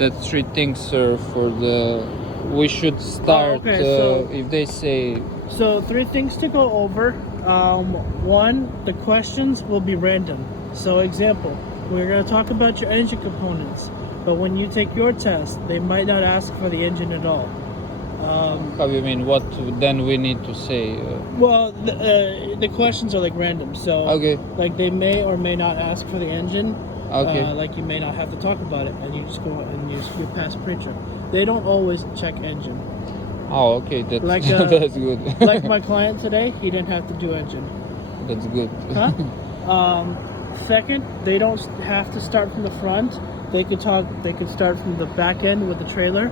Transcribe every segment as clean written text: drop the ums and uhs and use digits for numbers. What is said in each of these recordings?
the three things, sir, for the we should start. okay, so- If they say So 3 things to go over. 1, the questions will be random. So example, we're going to talk about your engine components, but when you take your test, they might not ask for the engine at all. how you mean? What then we need to say? Well, the questions are like random. So Okay. like they may or may not ask for the engine. Okay. Like you may not have to talk about it, and you just go and you pass pre-trip. They don't always check engine. Oh, okay. That's Like, that's good. Like my client today, he didn't have to do engine. That's good. Huh? Second, they don't have to start from the front. They could start from the back end with the trailer.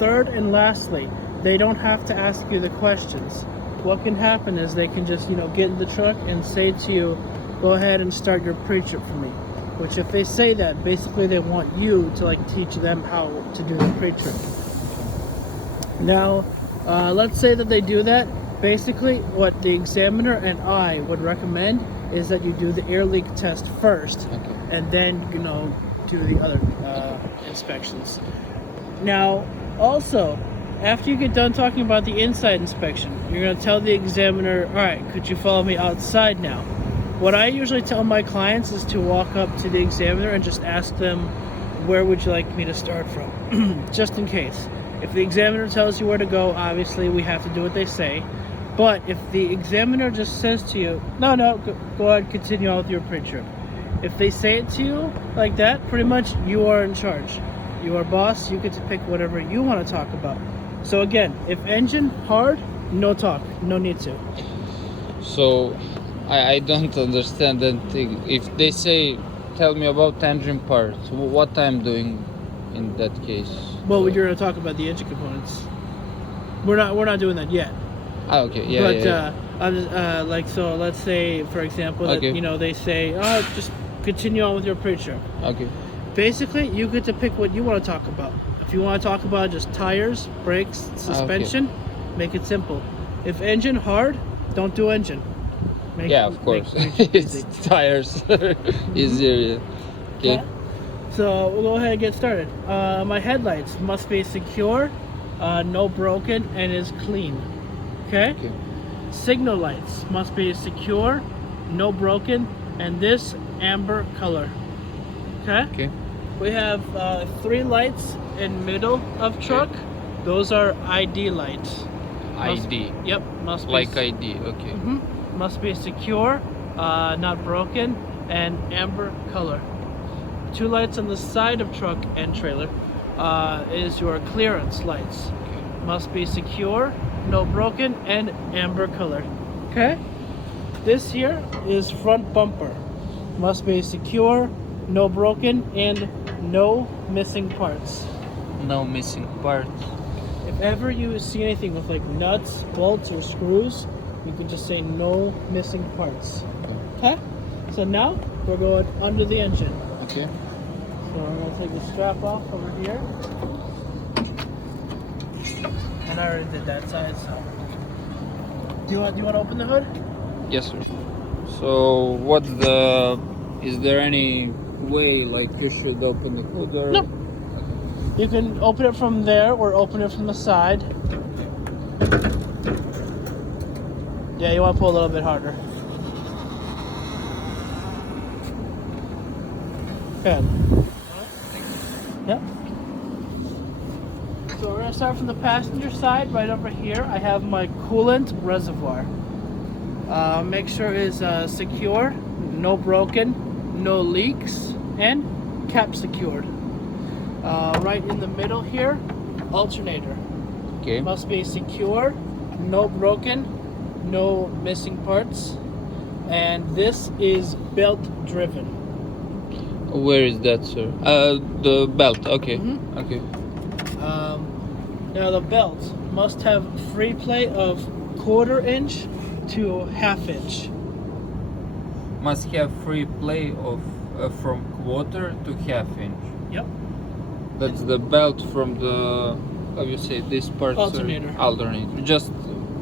Third and lastly, they don't have to ask you the questions. What can happen is they can just, get in the truck and say to you, go ahead and start your pre-trip for me. Which if they say that, basically they want you to teach them how to do the pre-trip. Now, let's say that they do that. Basically, what the examiner and I would recommend is that you do the air leak test first, Okay. and then do the other inspections. Now, also, after you get done talking about the inside inspection, you're going to tell the examiner, all right, could you follow me outside now? What I usually tell my clients is to walk up to the examiner and just ask them, where would you like me to start from? Just in case. If the examiner tells you where to go, obviously we have to do what they say. But if the examiner just says to you, no, go ahead, continue on with your pre-trip. If they say it to you like that, pretty much you are in charge. You are boss, you get to pick whatever you want to talk about. So again, if engine hard, no talk, no need to. So I don't understand that thing. If they say, tell me about engine parts, what I'm doing in that case? Well, you're going to talk about the engine components. We're not doing that yet. Ah, okay, yeah, But yeah. I'm just, so let's say, for example, that Okay. they say, oh, just continue on with your pre-trip. Okay. Basically, you get to pick what you want to talk about. If you want to talk about just tires, brakes, suspension, make it simple. If engine hard, don't do engine. Yeah, of course. Make it It's easy. tires easier. Yeah. Okay. Yeah. So we'll go ahead and get started. My headlights must be secure, no broken, and is clean. Okay? Okay. Signal lights must be secure, no broken, and this amber color. Okay? Okay. We have 3 lights in middle of truck. Those are ID lights. ID. Yep, must be Like ID. Okay. must be secure, not broken, and amber color. 2 lights on the side of truck and trailer is your clearance lights. Must be secure, no broken, and amber color. Okay? This here is front bumper. Must be secure, no broken, and no missing parts. No missing parts. If ever you see anything with nuts, bolts, or screws, you can just say no missing parts. Okay? So now we're going under the engine. Okay. So we're going to take the strap off over here. And I already did that side, so. Do you want to open the hood? Yes, sir. So is there any way you should open the hood or? No. You can open it from there or open it from the side. Yeah, you want to pull a little bit harder. Good. Yep. So we're going to start from the passenger side. Right over here, I have my coolant reservoir. Make sure it's secure, no broken, no leaks, and cap secured. Right in the middle here, alternator. Okay. Must be secure, no broken, no missing parts, and this is belt driven. Where is that, sir? The belt. Okay. Mhm. Okay. Now the belt must have free play of 1/4 inch to 1/2 inch. Must have free play of from 1/4 to 1/2 inch. Yep. That's the belt from the. How you say this part? sir? Alternator. Alternator. Just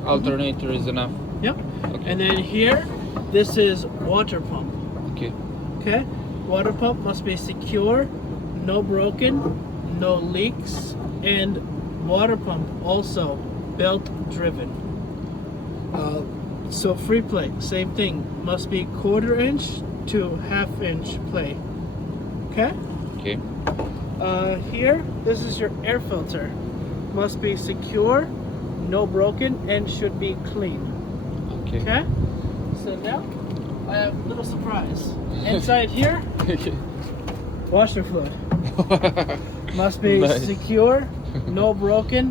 alternator is enough. Yep. Okay. And then here, this is water pump. Okay. Okay. Water pump must be secure, no broken, no leaks, and water pump also belt driven. So free play, same thing. Must be 1/4 inch to 1/2 inch play. Okay? Okay. Here, this is your air filter. Must be secure, no broken, and should be clean. Okay. Okay? So now, I have a little surprise. Inside here, washer fluid. Must be Nice. secure, no broken,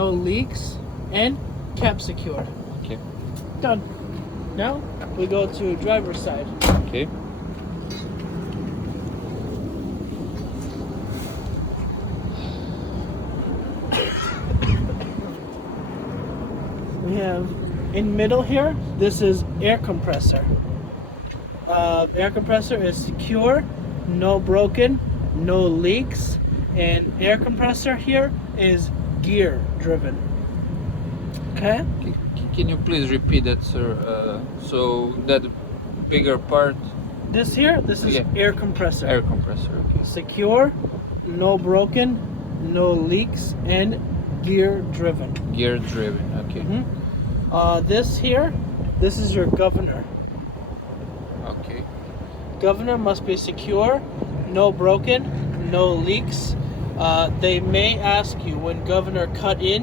no leaks, and cap secure. Okay. Done. Now, we go to driver's side. Okay. We have in middle here, this is air compressor. Air compressor is secure, no broken, no leaks, and air compressor here is gear driven. Okay? Can you please repeat that, sir? So that bigger part, This here, this is Yeah. air compressor. air compressor. Okay. Secure, no broken, no leaks, and gear driven. Gear driven. Okay. This here, this is your governor. Okay. Governor must be secure, no broken, no leaks. They may ask you when governor cut in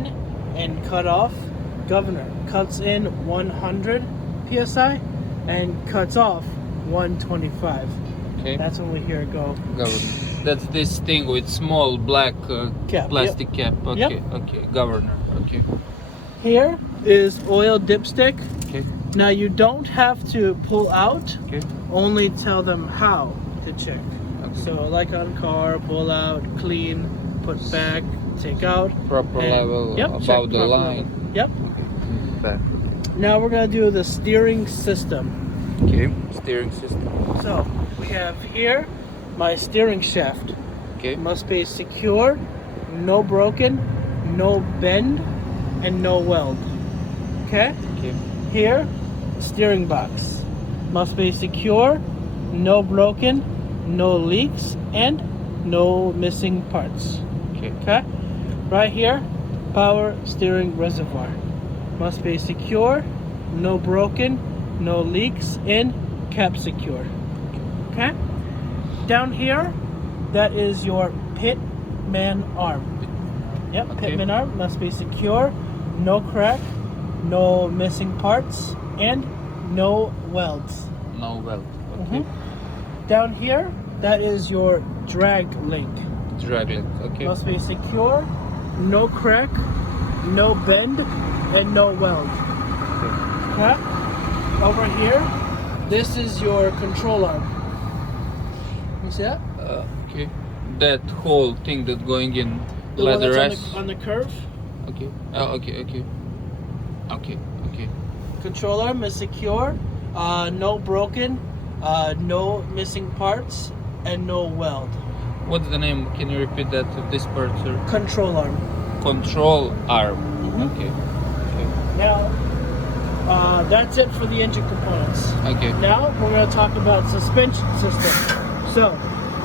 and cut off. Governor cuts in 100 psi and cuts off 125. Okay. That's when we hear it go. Governor. That's this thing with small black Cap, plastic cap. Okay. Yep. Okay. Governor. Okay. Here is oil dipstick. Okay. Now you don't have to pull out, Okay. only tell them how to check. Okay. So like on car, pull out, clean, put back, take out. Proper and- level Yep, check about the proper line. level. Yep. Back. Now we're gonna do the steering system. Okay. Steering system. So we have here my steering shaft. Okay. It must be secure, no broken, no bend, and no weld. Okay? Okay. Here, steering box. Must be secure, no broken, no leaks, and no missing parts. Okay. Okay? Right here, power steering reservoir. Must be secure, no broken, no leaks, and cap secure. Okay? Down here, that is your pitman arm. Yep, Okay. pitman arm must be secure, no crack, no missing parts, and no welds. No weld. Okay. Down here, that is your drag link. Drag it. Okay. Must be secure, no crack, no bend, and no weld. Okay? Over here, this is your control arm. You see that? Okay. That whole thing that going in The one leather that's S. on the curve. Okay. Okay. Okay. Okay. Okay. Control arm is secure, no broken, no missing parts, and no weld. What's the name? Can you repeat that of this part, sir? Control arm. Control arm. Mhm. Okay. Okay. Now, that's it for the engine components. Okay. Now we're going to talk about suspension system. So,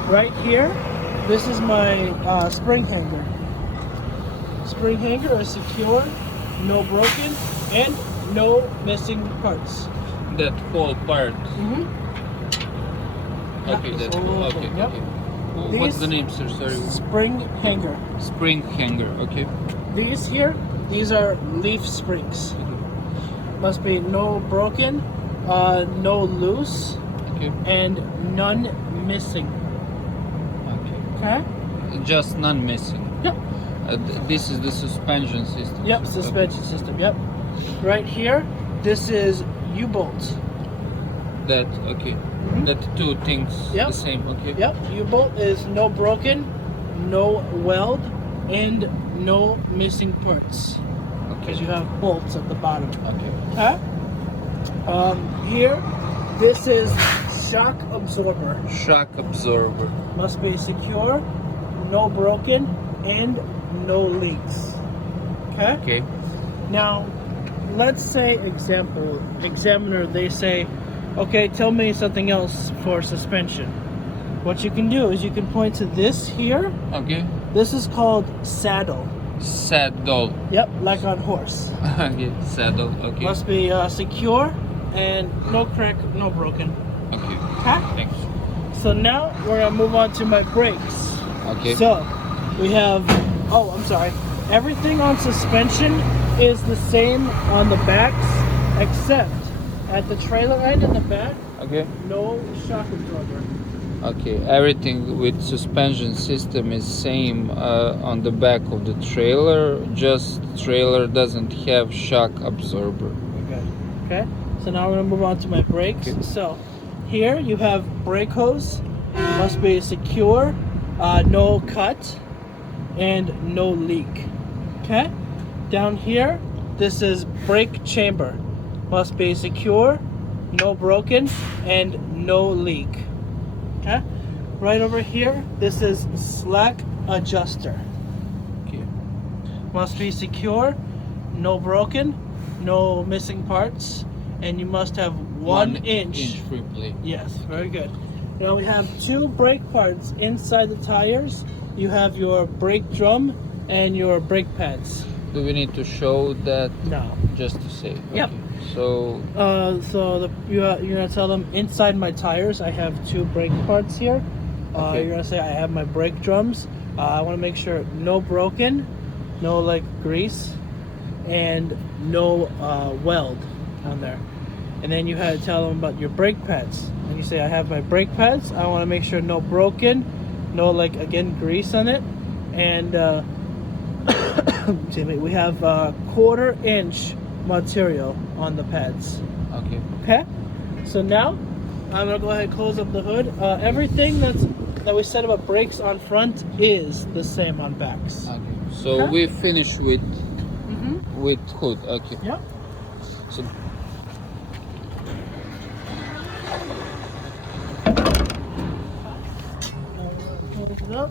right here, this is my spring hanger. Spring hanger is secure, no broken, and no missing parts. That whole part. Mm-hmm. Okay. This That whole whole. Okay. thing, yep. Okay. What's the These- name, sir? Sorry. Spring hanger. Spring hanger. Okay. These here, these are leaf springs. Must be no broken, no loose, Okay. and none missing. Okay. Okay? Just none missing. Yep. This is the suspension system. Yep, suspension system. Yep. Right here, this is U-bolt. That okay. Mhm. That two things Yep. the same. Okay. Yep, U-bolt is no broken, no weld, and no missing parts. Because you have bolts at the bottom. Okay. Okay? Here, this is shock absorber. Shock absorber. Must be secure, no broken, and no leaks. Okay? Okay. Now, let's say examiner, they say, okay, tell me something else for suspension. what you can do is you can point to this here. Okay. This is called saddle. Saddle. Yep, like on horse. Okay. Saddle. Okay. Must be secure and no crack, no broken. Okay. Okay? Thanks. So now we're gonna move on to my brakes. Okay. So we have, oh, I'm sorry. Everything on suspension is the same on the backs, except at the trailer end in the back, Okay. no shock absorber. Okay, everything with suspension system is same on the back of the trailer, just trailer doesn't have shock absorber. Okay. Okay. So now we're gonna move on to my brakes. Okay. So here you have brake hose, must be secure, no cut, and no leak. Okay. Down here, this is brake chamber, must be secure, no broken, and no leak. Okay. Right over here, this is slack adjuster. Okay. Must be secure, no broken, no missing parts, and you must have 1 inch. free play. Yes, very good. Now we have 2 brake parts inside the tires. You have your brake drum and your brake pads. Do we need to show that No. just to say? Yep. Okay. So You're gonna tell them inside my tires I have 2 brake parts here. Okay. You're gonna say I have my brake drums. I want to make sure no broken, no like grease, and no weld on there. And then you had to tell them about your brake pads. And you say I have my brake pads. I want to make sure no broken, no like again grease on it, and excuse me, we have 1/4 inch material on the pads. okay. Okay, so now I'm gonna go ahead and close up the hood. Everything that we said about brakes on front is the same on backs. Okay. So Okay. we finish with Mm-hmm. hood. Okay. Yep. So Close it up.